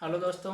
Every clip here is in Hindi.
हेलो दोस्तों,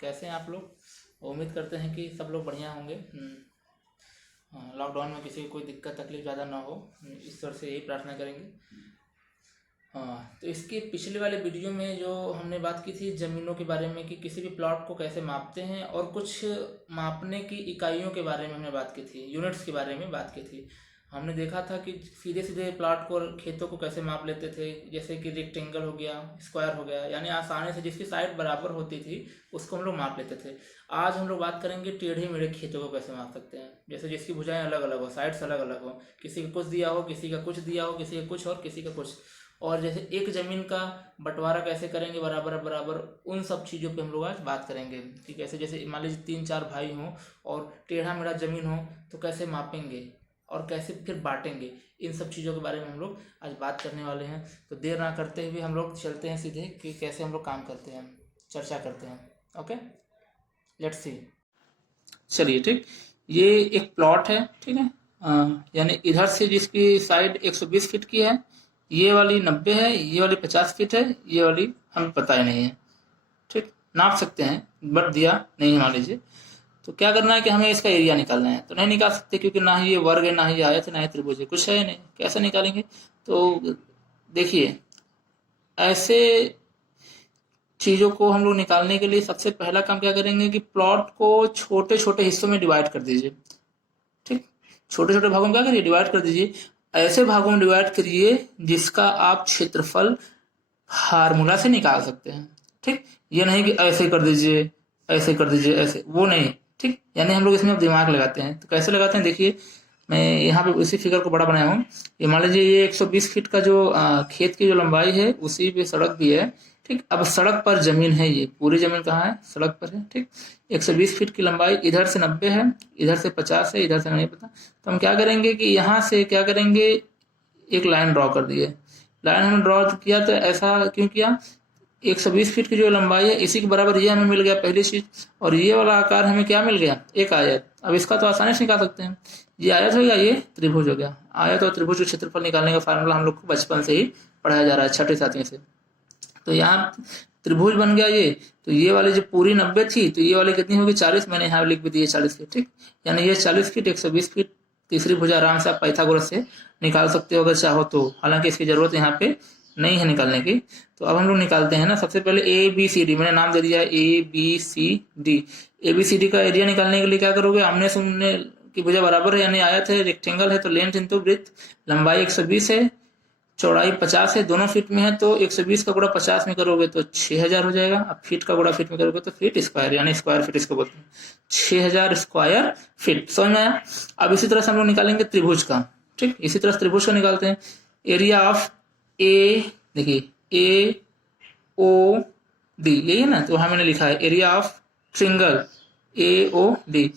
कैसे हैं आप लोग। उम्मीद करते हैं कि सब लोग बढ़िया होंगे। हाँ, लॉकडाउन में किसी को कोई दिक्कत तकलीफ ज़्यादा ना हो, ईश्वर से यही प्रार्थना करेंगे। हाँ, तो इसके पिछले वाले वीडियो में जो हमने बात की थी ज़मीनों के बारे में कि किसी भी प्लॉट को कैसे मापते हैं, और कुछ मापने की इकाइयों के बारे में हमने बात की थी, यूनिट्स के बारे में बात की थी। हमने देखा था कि सीधे सीधे प्लॉट को, खेतों को कैसे माप लेते थे, जैसे कि रेक्टेंगल हो गया, स्क्वायर हो गया, यानी आसानी से जिसकी साइड बराबर होती थी उसको हम लोग माप लेते थे। आज हम लोग बात करेंगे टेढ़े मेढ़े खेतों को कैसे माप सकते हैं, जैसे जिसकी भुजाएं अलग अलग हो, साइड्स अलग अलग हो, किसी का कुछ दिया हो, किसी का कुछ दिया हो, किसी का कुछ और किसी का कुछ। और जैसे एक जमीन का बंटवारा कैसे करेंगे बराबर बराबर, उन सब चीज़ों पे हम लोग आज बात करेंगे कि कैसे, जैसे मान लीजिए 3-4 भाई हों और टेढ़ा मेढ़ा जमीन हो तो कैसे मापेंगे और कैसे फिर बांटेंगे। इन सब चीज़ों के बारे में हम लोग आज बात करने वाले हैं। तो देर ना करते हुए हम लोग चलते हैं सीधे कि कैसे हम लोग काम करते हैं, चर्चा करते हैं। Okay, let's see. चलिए ठीक, ये एक प्लॉट है, ठीक है। यानी इधर से जिसकी साइड 120 फीट की है, ये वाली 90 है, ये वाली 50 फीट है, ये वाली हमें पता ही नहीं है। ठीक, नाप सकते हैं बट दिया नहीं है मान लीजिए। तो क्या करना है कि हमें इसका एरिया निकालना है, तो नहीं निकाल सकते क्योंकि ना ही ये वर्ग है, ना ही ये आयत है, ना ही त्रिभुज है, कुछ है ही नहीं, कैसे निकालेंगे। तो देखिए, ऐसे चीज़ों को हम लोग निकालने के लिए सबसे पहला काम क्या करेंगे कि प्लॉट को छोटे छोटे हिस्सों में डिवाइड कर दीजिए। ठीक, छोटे छोटे भागों में क्या करिए, डिवाइड कर दीजिए। ऐसे भागों में डिवाइड करिए जिसका आप क्षेत्रफल फार्मूला से निकाल सकते हैं। ठीक, ये नहीं कि ऐसे कर दीजिए, ऐसे कर दीजिए, ऐसे वो नहीं। ठीक, यानी हम लोग इसमें अब दिमाग लगाते हैं। तो कैसे लगाते हैं देखिए, मैं यहाँ पे उसी फिगर को बड़ा बनाया हूँ। ये मान लीजिए ये 120 फीट का जो खेत की जो लंबाई है, उसी पे सड़क भी है। ठीक, अब सड़क पर जमीन है, ये पूरी जमीन कहाँ है, सड़क पर है। ठीक, 120 फीट की लंबाई, इधर से 90 है, इधर से 50 है, इधर से नहीं पता। तो हम क्या करेंगे कि यहाँ से क्या करेंगे, एक लाइन ड्रॉ कर दिए। लाइन हमने ड्रॉ किया तो ऐसा क्यों किया, 120 फीट की जो लंबाई है इसी के बराबर ये हमें मिल गया पहली चीज, और ये वाला आकार हमें क्या मिल गया, एक आयत। अब इसका तो आसानी से निकाल सकते हैं, ये आयत हो गया, ये त्रिभुज हो गया। आयत और त्रिभुज के क्षेत्रफल निकालने का फार्मूला हम लोग को बचपन से ही पढ़ाया जा रहा है, छठे सातवीं से। तो यहाँ त्रिभुज बन गया ये। तो ये वाली जो पूरी 90 थी, तो ये वाली कितनी होगी, 40। मैंने यहाँ लिख भी दी है 40 फीट। ठीक, यानी ये 40 फीट, 120 फीट। तीसरी भुजा आराम से आप पाइथागोरस से निकाल सकते हो अगर चाहो तो, हालांकि इसकी जरूरत यहाँ पे नहीं है निकालने की। तो अब हम लोग निकालते हैं ना, सबसे पहले ए बी सी डी, मैंने नाम दे दिया A B C D. A B C D का एरिया निकालने के लिए क्या करोगे, आमने सामने की भुजा बराबर है, यानी आयत है, रेक्टेंगल है, तो लेंथ इंटू ब्रेथ। लंबाई 120 है, चौड़ाई 50 है, दोनों फीट में है, तो 120 का गुणा 50 में करोगे तो 6000 हो जाएगा। अब फीट का गुणा फीट में करोगे तो फीट स्क्वायर, यानी स्क्वायर फीट इसको बोलते हैं, 6000 स्क्वायर फीट। समझ में आया। अब इसी तरह से हम लोग निकालेंगे त्रिभुज का। ठीक, इसी तरह से त्रिभुज का निकालते हैं। एरिया ऑफ ए, देखिए ए ओ डी, यही है ना, तो वहां मैंने लिखा है area of triangle A O D.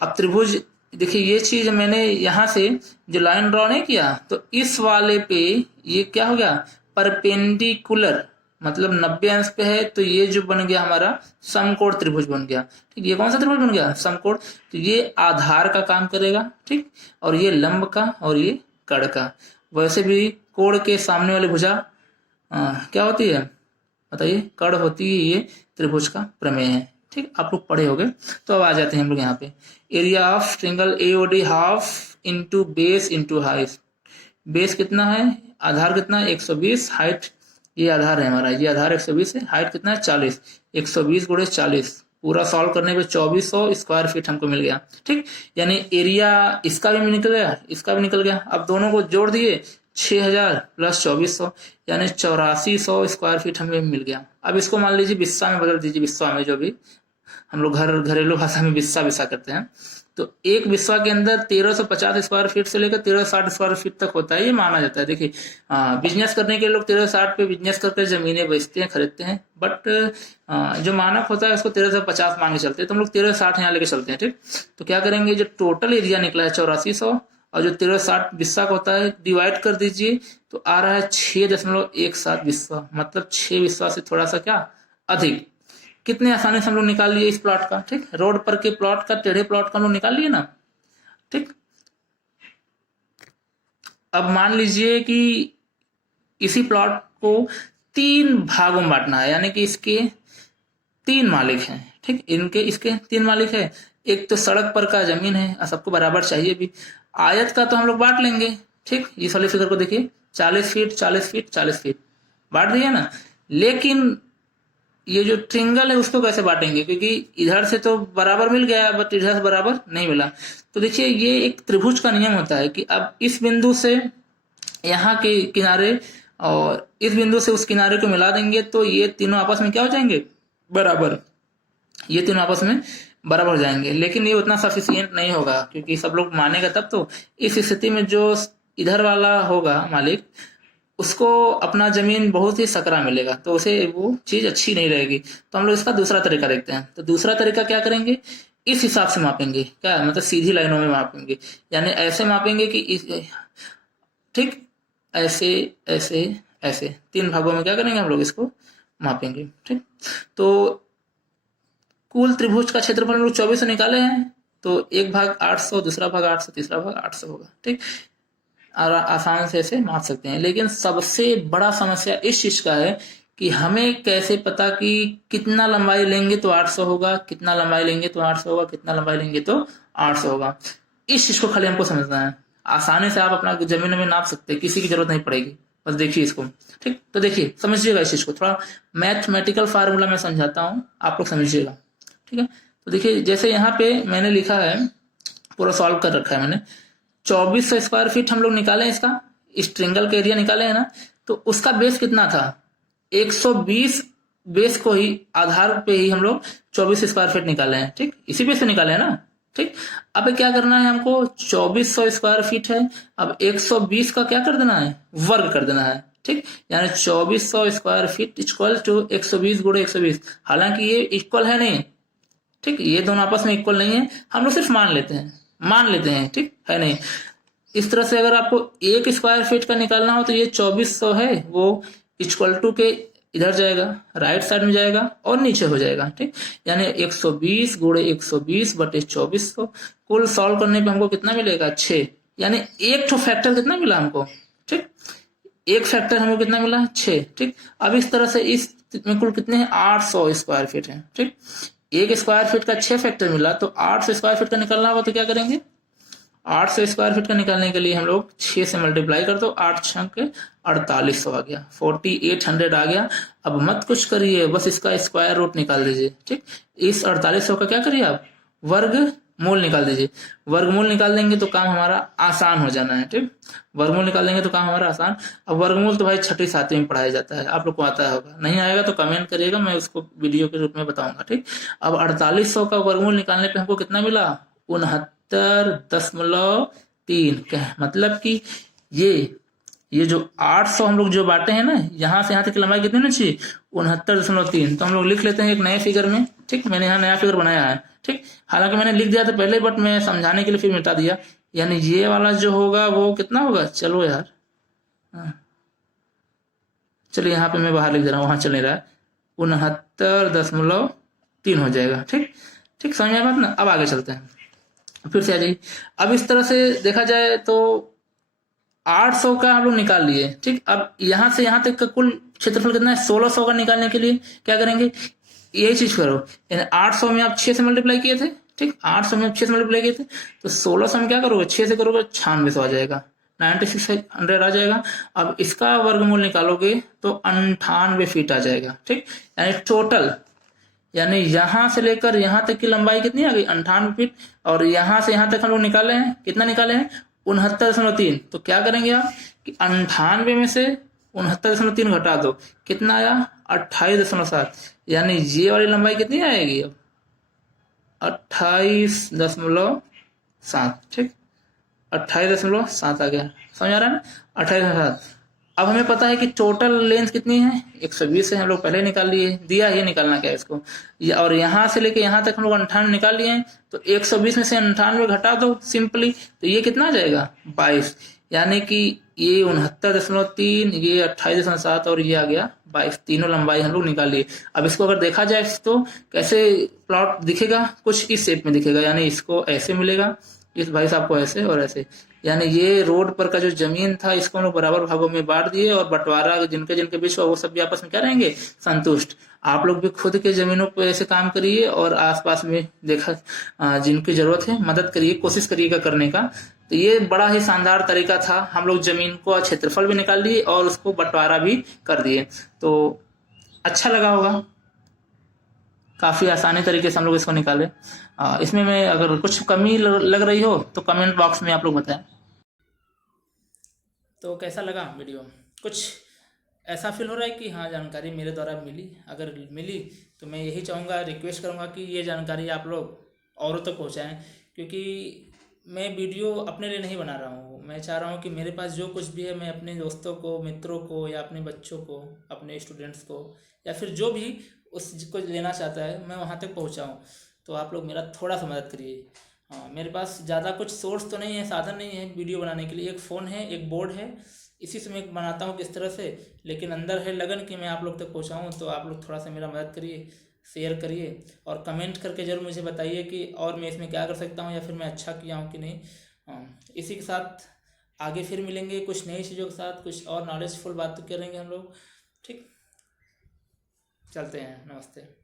अब त्रिभुज, देखिए ये चीज मैंने यहाँ से जो लाइन ड्रॉ नहीं किया, तो इस वाले पे ये क्या हो गया, परपेंडिकुलर, मतलब 90 अंश पे है, तो ये जो बन गया हमारा समकोण त्रिभुज बन गया। ठीक, ये कौन सा त्रिभुज बन गया, समकोण। तो ये आधार का काम करेगा। ठीक, और ये लंब का और ये कड़ का। वैसे भी कोण के सामने वाली भुजा क्या होती है बताइए, कड़ होती है, ये त्रिभुज का प्रमेय है। ठीक, आप लोग पढ़े होंगे। तो अब आ जाते हैं हम लोग यहाँ पे, area of triangle AOD half into base into height. Base कितना है, आधार कितना है 120, हाइट ये आधार है हमारा, ये आधार 120 है, हाइट कितना है 40। 120 गुणे 40, पूरा सॉल्व करने पे 2400 स्क्वायर फीट हमको मिल गया। ठीक, यानी एरिया इसका भी निकल गया, इसका भी निकल गया। अब दोनों को जोड़ दिए, 6000 प्लस 2400, यानी 8400 स्क्वायर फीट हमें मिल गया। अब इसको मान लीजिए बिस्सा में बदल दीजिए, बिस्सा में, जो भी हम लोग घरेलू भाषा में बिस्सा बिस्सा करते हैं। तो एक बिस्वा के अंदर 1350 स्क्वायर फीट से लेकर 1360 स्क्वायर फीट तक होता है, ये माना जाता है। देखिए, बिजनेस करने के लोग 1360 पे बिजनेस करके जमीनें बेचते हैं, खरीदते हैं, बट जो मानक होता है उसको 1350 मान के चलते हैं, तो हम लोग 1360 यहाँ लेके चलते हैं। ठीक, तो क्या करेंगे, जो टोटल एरिया निकला है 8400, और जो 1360 बिस्सा का होता है डिवाइड कर दीजिए, तो आ रहा है 6.17 बिस्सा, मतलब 6 बिस्सा से थोड़ा सा क्या अधिक। कितने आसानी से हम लोग निकाल लिए इस प्लॉट का। ठीक, रोड पर के प्लॉट का, टेढ़े प्लॉट का हम लोग निकाल लिए ना। ठीक, अब मान लीजिए कि इसी प्लॉट को 3 भागों में बांटना है, यानी कि इसके 3 मालिक हैं, ठीक, इनके इसके 3 मालिक है। एक तो सड़क पर का जमीन है और सबको बराबर चाहिए भी। आयत का तो हम लोग बांट लेंगे, ठीक, इस वाले फिगर को देखिए 40 फीट 40 फीट 40 फीट बांट दिया ना। लेकिन ये जो ट्रिंगल है उसको कैसे बांटेंगे, क्योंकि इधर से तो बराबर मिल गया बट इधर से बराबर नहीं मिला। तो देखिए ये एक त्रिभुज का नियम होता है कि अब इस बिंदु से यहाँ के किनारे और इस बिंदु से उस किनारे को मिला देंगे तो ये तीनों आपस में क्या हो जाएंगे, बराबर। ये तीनों आपस में बराबर हो जाएंगे। लेकिन ये उतना सफिशियंट नहीं होगा, क्योंकि सब लोग मानेगा तब तो। इस स्थिति में जो इधर वाला होगा मालिक, उसको अपना जमीन बहुत ही सकरा मिलेगा, तो उसे वो चीज अच्छी नहीं रहेगी। तो हम लोग इसका दूसरा तरीका देखते हैं। तो दूसरा तरीका क्या करेंगे, इस हिसाब से मापेंगे, क्या मतलब सीधी लाइनों में मापेंगे, यानी ऐसे मापेंगे कि ठीक ऐसे ऐसे ऐसे 3 भागों में क्या करेंगे हम लोग इसको मापेंगे, ठीक। तो कुल त्रिभुज का क्षेत्रफल हम लोग 24 निकाले हैं, तो एक भाग 800, दूसरा भाग 800, तीसरा भाग 800 होगा, ठीक। और आसान से ऐसे माप सकते हैं। लेकिन सबसे बड़ा समस्या इस चीज का है कि हमें कैसे पता कि कितना लंबाई लेंगे तो 800 होगा, कितना लंबाई लेंगे तो 800 होगा, कितना लंबाई लेंगे तो 800 होगा। इस चीज को खाली हमको समझना है। आसानी से आप अपना जमीन में नाप सकते हैं, किसी की जरूरत नहीं पड़ेगी, बस देखिए इसको, ठीक। तो देखिए समझिएगा इस चीज को, थोड़ा मैथमेटिकल फार्मूला में समझाता हूँ, आप लोग समझिएगा, ठीक है। तो देखिए जैसे यहाँ पे मैंने लिखा है, पूरा सॉल्व कर रखा है मैंने। 2400 स्क्वायर फीट हम लोग निकाले इसका, इस ट्रिंगल का एरिया निकाले है ना। तो उसका बेस कितना था, 120 बेस को ही आधार पे ही हम लोग 24 स्क्वायर फीट निकाले हैं, ठीक, इसी बेस से निकाले हैं ना, ठीक। अब क्या करना है हमको, 2400 स्क्वायर फीट है, अब 120 का क्या कर देना है, वर्ग कर देना है, ठीक। यानी 2400 स्क्वायर फीट इक्वल टू 120 गुणे 120। हालांकि ये इक्वल है नहीं, ठीक, ये दोनों आपस में इक्वल नहीं है, हम लोग सिर्फ मान लेते हैं, ठीक है नहीं। इस तरह से अगर आपको 1 स्क्वायर फीट का निकालना हो तो ये 2400 है, वो इक्वल टू के इधर जाएगा, राइट साइड में जाएगा और नीचे हो जाएगा, ठीक। यानी 120 गुणे 120 बटे 2400। कुल सॉल्व करने पे हमको कितना मिलेगा, 6। यानी एक तो फैक्टर कितना मिला हमको, ठीक, एक फैक्टर हमको कितना मिला, 6, ठीक। अब इस तरह से इस में कुल कितने हैं, 800 स्क्वायर फीट है, ठीक। एक स्क्वायर फीट का 6 फैक्टर मिला, तो 800 स्क्वायर फीट का निकालना होगा तो क्या करेंगे, 800 स्क्वायर फीट का निकालने के लिए हम लोग 6 से मल्टीप्लाई कर दो, 8 छंक 4800 आ गया, 4800 आ गया। अब मत कुछ करिए, बस इसका स्क्वायर रूट निकाल दीजिए, ठीक। इस 4800 का क्या करिए आप, वर्ग मूल निकाल दीजिए। वर्गमूल निकाल देंगे तो काम हमारा आसान हो जाना है, ठीक। वर्गमूल निकाल देंगे तो काम हमारा आसान। अब वर्गमूल तो भाई 6ठी 7वीं में पढ़ाया जाता है, आप लोग को आता होगा, नहीं आएगा तो कमेंट करिएगा, मैं उसको वीडियो के रूप में बताऊंगा, ठीक। अब 4800 का वर्गमूल निकालने पे हमको कितना मिला, 69.3। मतलब कि ये जो 800 हम लोग जो बांटे हैं ना, यहाँ से यहाँ तक की लंबाई कितनी होनी चाहिए, 69.3। तो हम लोग लिख लेते हैं एक नए फिगर में, ठीक। मैंने यहाँ नया फिगर बनाया है, ठीक। हालांकि मैंने लिख दिया था पहले, बट मैं समझाने के लिए फिर मिटा दिया। यानी ये वाला जो होगा वो कितना होगा, चलो यार, चलिए यहाँ पे मैं बाहर लिख दे रहा हूँ, वहां चल नहीं रहा है, 69.3 हो जाएगा, ठीक। ठीक, समझ में बात ना। अब आगे चलते हैं, फिर से आ जाइए। अब इस तरह से देखा जाए तो 800 का हम लोग निकाल लिए, ठीक। अब यहाँ से यहाँ तक का कुल क्षेत्रफल कितना है, 1600 का निकालने के लिए क्या करेंगे, यही चीज करो। यानी 800 में आप 6 से मल्टीप्लाई किए थे, ठीक, 800 में आप 6 से मल्टीप्लाई किए थे, तो 1600 में क्या करोगे, 6 से करोगे 9600 आ जाएगा, 9600 आ जाएगा। अब इसका वर्गमूल निकालोगे तो 98 फीट आ जाएगा, ठीक। यानी टोटल, यानी यहां से लेकर यहां तक की लंबाई कितनी आ गई, 98 फीट। और यहां से यहां तक हम लोग निकाले हैं, कितना निकाले हैं, 69.3। तो क्या करेंगे आप कि 98 में से 69.3 घटा दो, कितना आया, 28.7। यानी ये वाली लंबाई कितनी आएगी अब, 28.7, ठीक, 28.7 आ गया, समझ आ रहा है ना, 28.7। अब हमें पता है कि टोटल लेंथ कितनी है, 120 है, हम लोग पहले निकाल लिए, दिया ये निकालना क्या है इसको, और यहाँ से लेके यहाँ तक हम लोग 98 निकाल लिए हैं, तो 120 में से 98 घटा दो सिंपली, तो ये कितना आ जाएगा, 22। यानी कि ये 69.3, ये 28.7 और ये आ गया 22। तीनों लंबाई हम लोग निकाल लिए। अब इसको अगर देखा जाए तो कैसे प्लॉट दिखेगा, कुछ इस शेप में दिखेगा, यानी इसको ऐसे मिलेगा, इस भाई साहब को ऐसे और ऐसे, यानी ये रोड पर का जो जमीन था इसको हम लोग बराबर भागों में बांट दिए, और बंटवारा जिनके जिनके बीच हुआ वो सब भी आपस में क्या रहेंगे, संतुष्ट। आप लोग भी खुद के जमीनों पे ऐसे काम करिए, और आसपास में देखा जिनकी जरूरत है मदद करिए, कोशिश करिएगा करने का। तो ये बड़ा ही शानदार तरीका था, हम लोग जमीन को क्षेत्रफल भी निकाल लिए और उसको बंटवारा भी कर दिए। तो अच्छा लगा होगा, काफी आसानी तरीके से हम लोग इसको निकाले। इसमें मैं अगर कुछ कमी लग रही हो तो कमेंट बॉक्स में आप लोग बताएं। तो कैसा लगा वीडियो, कुछ ऐसा फील हो रहा है कि हाँ जानकारी मेरे द्वारा मिली? अगर मिली तो मैं यही चाहूँगा, रिक्वेस्ट करूँगा कि ये जानकारी आप लोग औरों तक पहुँचाएं, क्योंकि मैं वीडियो अपने लिए नहीं बना रहा हूँ। मैं चाह रहा हूँ कि मेरे पास जो कुछ भी है मैं अपने दोस्तों को, मित्रों को, या अपने बच्चों को, अपने स्टूडेंट्स को, या फिर जो भी उसको लेना चाहता है मैं वहाँ तक पहुँचाऊँ। तो आप लोग मेरा थोड़ा सा मदद करिए। हाँ, मेरे पास ज़्यादा कुछ सोर्स तो नहीं है, साधन नहीं है वीडियो बनाने के लिए। एक फ़ोन है, एक बोर्ड है, इसी से मैं बनाता हूँ किस तरह से, लेकिन अंदर है लगन कि मैं आप लोग तक पहुँचाऊँ। तो आप लोग थोड़ा सा मेरा मदद करिए, शेयर करिए, और कमेंट करके ज़रूर मुझे बताइए कि और मैं इसमें क्या कर सकता हूँ, या फिर मैं अच्छा किया हूँ कि नहीं। इसी के साथ आगे फिर मिलेंगे कुछ नई चीज़ों के साथ, कुछ और नॉलेजफुल बात करेंगे हम लोग। ठीक, चलते हैं, नमस्ते।